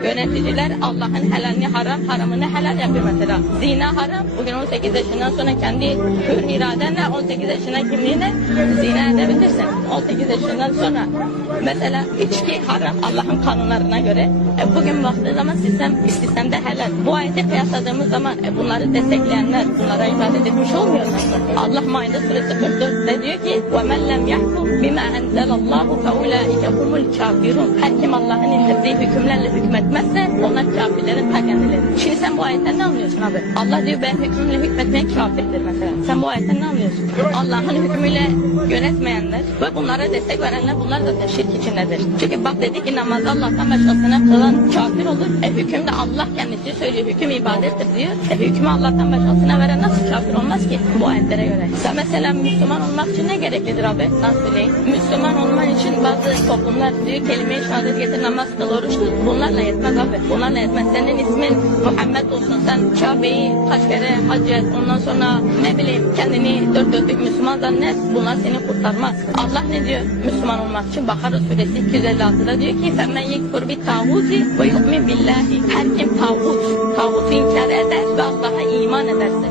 Yöneticiler Allah'ın helalini haram, haramını helal yapıyor mesela. Zina haram. Bugün 18 yaşından sonra kendi hür iradenle 18 yaşına kimliğine zina edebilirsin. 18 yaşından sonra mesela içki haram Allah'ın kanunlarına göre. Bugün baktığı zaman sistemde helal. Bu ayeti kıyasladığımız zaman bunları destekleyenler bunlara ibadet etmiş olmuyor mu? Allah Maide suresi 44'te diyor ki وَمَنْ لَمْ يَحْكُمْ بِمَا أَنْزَلَ اللّٰهُ فَاُولَٰئِكَ هُمُ الْكَافِرُونَ. Her kim Allah'ın indirdiği hükümlerle hükmetmezse onlar kafirlerin ta kendileri. Şimdi sen bu ayetten ne anlıyorsun abi? Allah diyor ben hükmümle hükmetmeyen kafirdir mesela. Sen bu ayetten ne anlıyorsun? Allah'ın hükmüyle yönetmeyenler ve bunlara destek verenler bunlar da şirk içindedir. Çünkü bak dedi ki namazı Allah'tan başkasına kılan kafir olur. Hüküm de Allah kendisi söylüyor. Hüküm ibadettir diyor. Hükmü Allah'tan başkasına veren nasıl kafir olmaz ki bu ayetlere göre? Sen mesela Müslüman olmak için ne gereklidir abi? Nasıl söyleyeyim? Müslüman olman için bazı toplumlar diyor kelime-i şehadet getir, namaz kıl, oruç tut. Bunlarla yetmez abi. Bunlarla yetmez. Senin ismin Muhammed olsun. Sen Kabe'yi kaç kere hac et. Ondan sonra ne bileyim kendini dört dörtlük Müslüman zannet. Bunlar seni kurtarmaz. Allah ne diyor Müslüman olmak için? Bakara suresi 256'da diyor ki فَمَنْ يَكْفُرْ بِالْتَاغُوتِ وَيُؤْمِنْ بِاللّٰهِ. Her kim tağutu inkar eder ve Allah'a iman ederse